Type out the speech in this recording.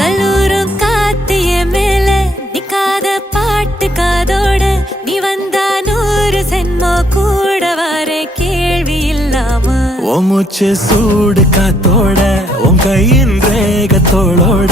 கல்லூரும் காத்திய மேல நிக்காத பாட்டு காதோட நீ வந்தா 100 சென்மோ கூட வர கேள்வி இல்லாம ஓ மூச்சு சூடு காத்தோட உன் கையின் ரேகத்தோளோட